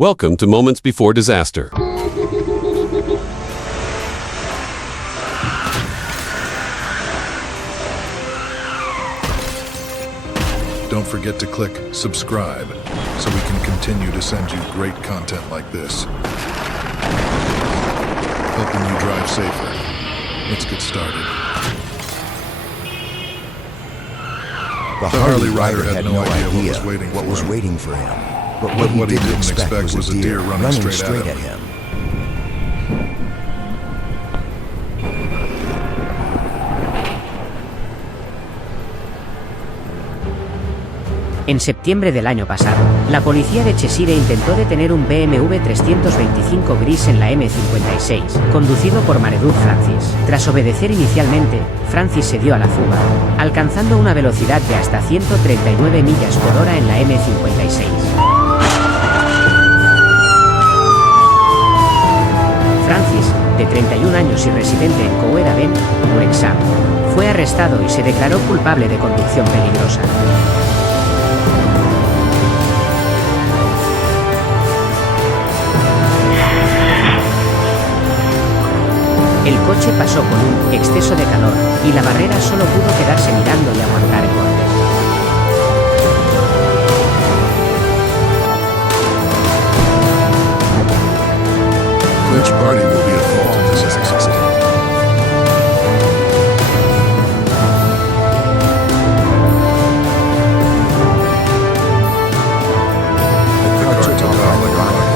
Welcome to Moments Before Disaster. Don't forget to click subscribe so we can continue to send you great content like this. Helping you drive safer. Let's get started. The Harley rider had no idea what was waiting for him. But what he didn't expect was a deer running straight at him. En septiembre del año pasado, la policía de Cheshire intentó detener un BMW 325 gris en la M56, conducido por Mareduc Francis. Tras obedecer inicialmente, Francis se dio a la fuga, alcanzando una velocidad de hasta 139 millas por hora en la M56. Francis, de 31 años y residente en Coeda Bend, Wrexham, fue arrestado y se declaró culpable de conducción peligrosa. El coche pasó con un exceso de calor, y la barrera solo pudo quedarse mirando y aguantar el golpe. Which party will be at fault in this accident? The car took off like a rocket.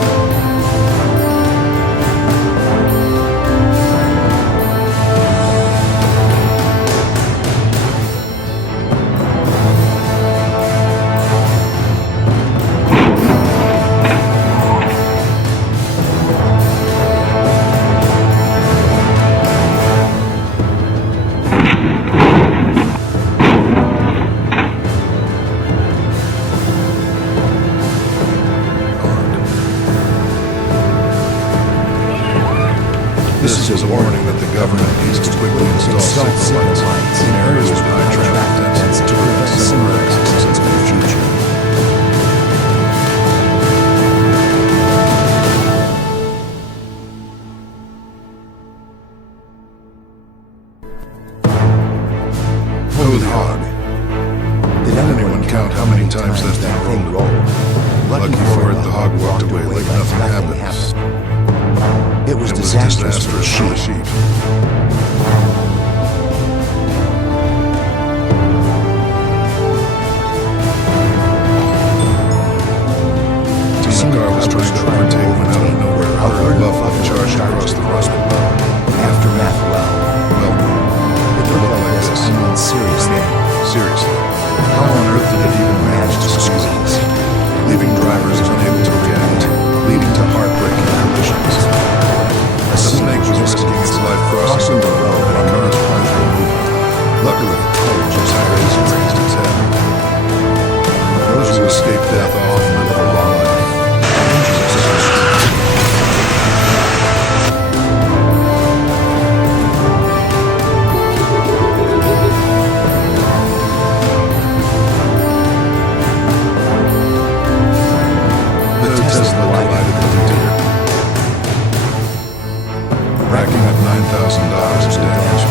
This is a warning that the government needs to quickly install signal lights in areas with high traffic density to prevent similar accidents in the future. Holy hog. Did anyone count how many times that thing rolled? Lucky for it, the hog walked away like nothing happened. It was disastrous for the sheep. The car was trying to overtake when out of nowhere a herd of buffalo charged across the road. Aftermath, well, It looked like this. I mean, Seriously. How on earth did it even manage to squeeze? Leaving drivers unable to react, leading to heartbreaking collisions. A snake was risking its life crossing the road when a car's plunged for movement. Luckily, the tire raised its head. Those who escape death often live a long life. The Tesla collided with a deer, racking up $9,000 in damage.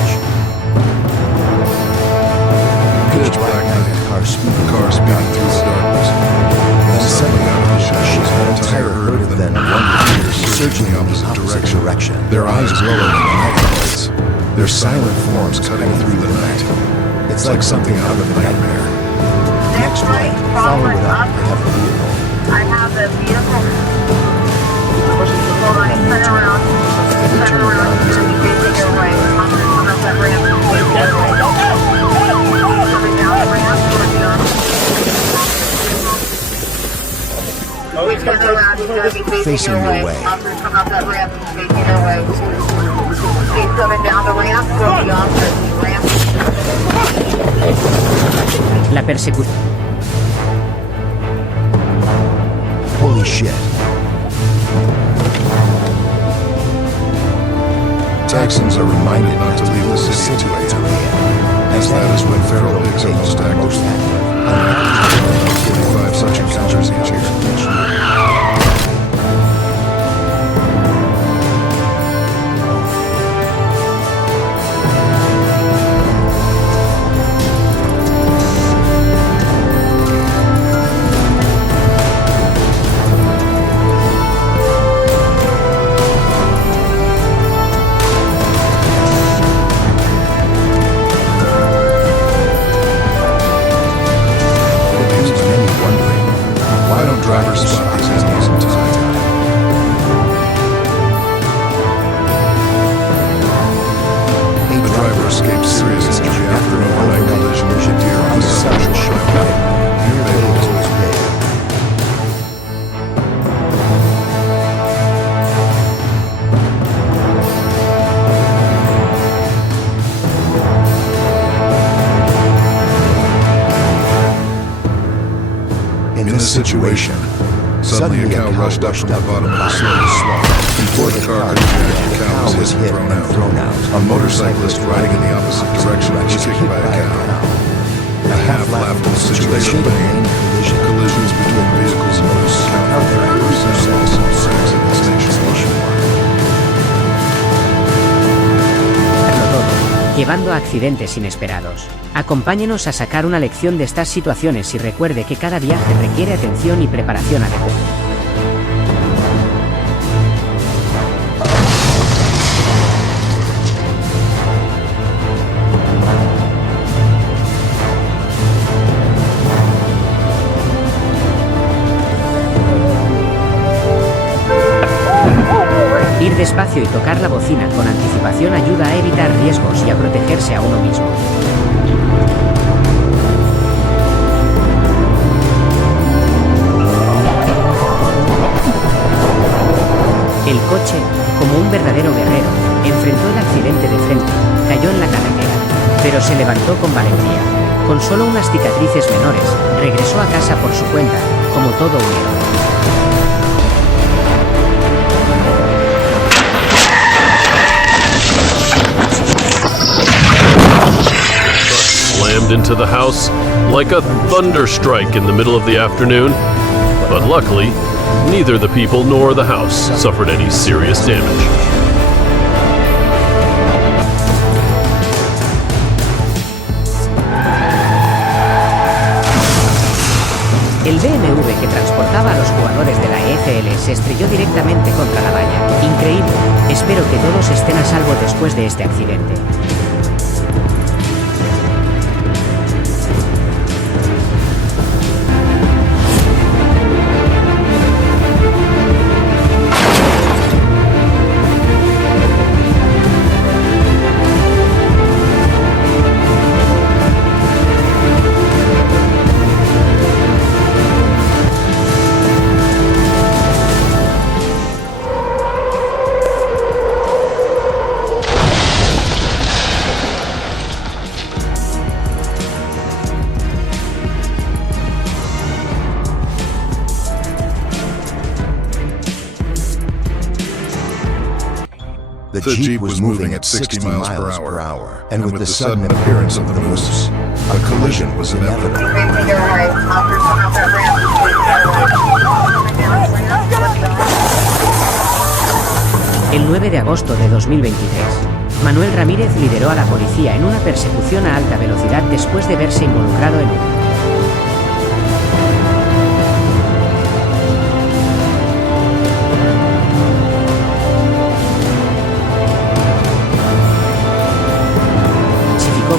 Pitch black night, the car speeding through the darkness. Then suddenly out of the shadows, an entire herd of them wandered searching in the opposite direction. Their eyes glowing in the headlights. Their silent forms cutting through the night. It's like something out of a nightmare. next right, follow it up. I have the vehicle. Hold on, turn around. Turn around. You're going to be facing your right. I'm going to come up that ramp. Coming down the ramp. Facing your way. I'm going to come up that ramp. Facing your way. He's coming down the ramp. Go beyond the ramp. La persecución. Holy shit. Texans are reminded not to leave the city too late, as that is when feral pigs are most active. 45 such encounters each year. In this situation, suddenly a cow rushed up from the bottom of the slope. Before the car could react, the cow was hit and thrown out. A motorcyclist riding in the opposite direction was kicked by a cow. A half-laughed in situational pain, collisions between vehicles and moose count for 30% of all accidents nationwide. Llevando a accidentes inesperados. Acompáñenos a sacar una lección de estas situaciones y recuerde que cada viaje requiere atención y preparación adecuada. Ir despacio y tocar la bocina con anticipación ayuda a evitar riesgos y a protegerse a uno mismo. El coche, como un verdadero guerrero, enfrentó el accidente de frente, cayó en la carretera, pero se levantó con valentía. Con solo unas cicatrices menores, regresó a casa por su cuenta, como todo un héroe. Slammed into the house like a thunder strike in the middle of the afternoon. But luckily, neither the people nor the house suffered any serious damage. El BMW que transportaba a los jugadores de la EFL se estrelló directamente contra la valla. Increíble. Espero que todos estén a salvo después de este accidente. The Jeep was moving at 60 miles per hour, and with the sudden appearance of the moose, a collision was inevitable. El 9 de agosto de 2023, Manuel Ramírez lideró a la policía en una persecución a alta velocidad después de verse involucrado en un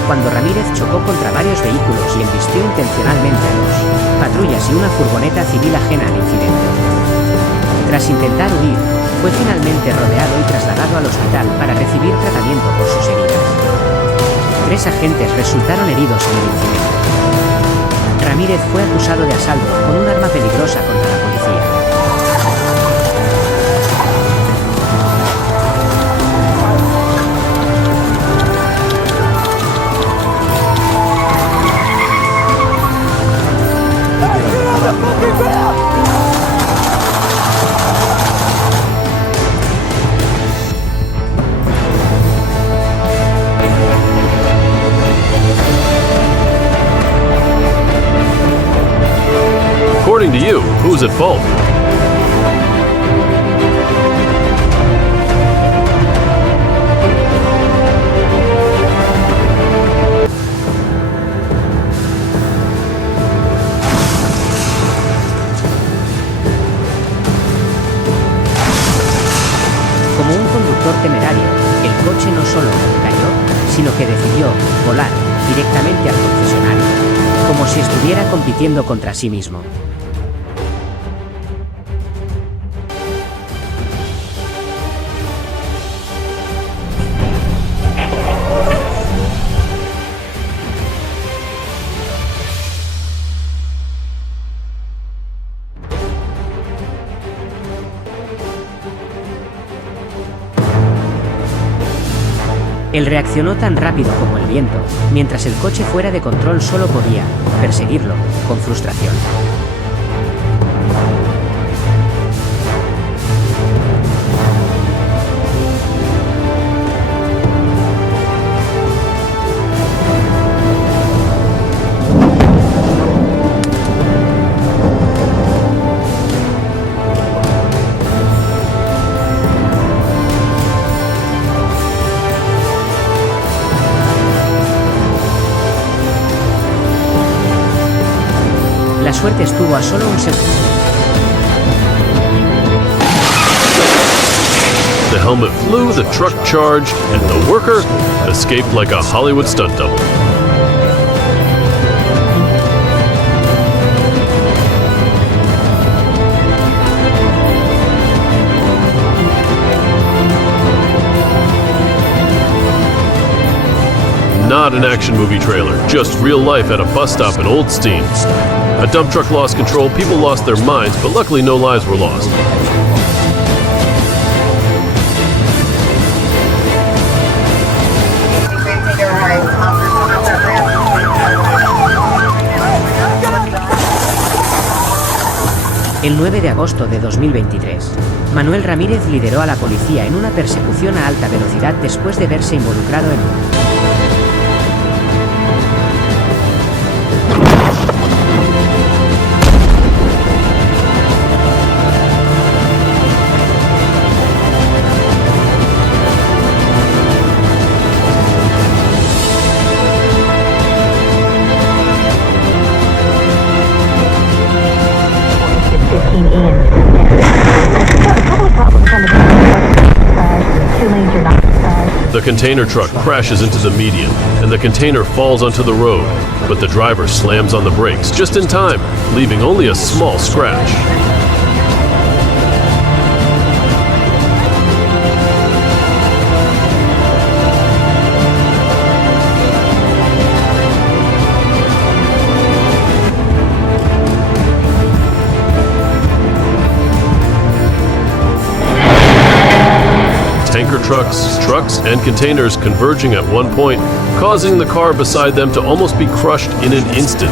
cuando Ramírez chocó contra varios vehículos y embistió intencionalmente a dos patrullas y una furgoneta civil ajena al incidente. Tras intentar huir, fue finalmente rodeado y trasladado al hospital para recibir tratamiento por sus heridas. 3 agentes resultaron heridos en el incidente. Ramírez fue acusado de asalto con un arma peligrosa contra la policía. According to you, who's at fault? Como un conductor temerario, el coche no solo cayó, sino que decidió volar directamente al concesionario, como si estuviera compitiendo contra sí mismo. Él reaccionó tan rápido como el viento, mientras el coche fuera de control solo podía perseguirlo, con frustración. La suerte estuvo a solo un segundo. The helmet flew, the truck charged, and the worker escaped like a Hollywood stunt double. Not an action movie trailer, just real life at a bus stop in Oldstein. A dump truck lost control, people lost their minds, but luckily no lives were lost. El 9 de agosto de 2023, Manuel Ramírez lideró a la policía en una persecución a alta velocidad después de verse involucrado en un The container truck crashes into the median, and the container falls onto the road, but the driver slams on the brakes just in time, leaving only a small scratch. Tanker trucks, and containers converging at one point, causing the car beside them to almost be crushed in an instant.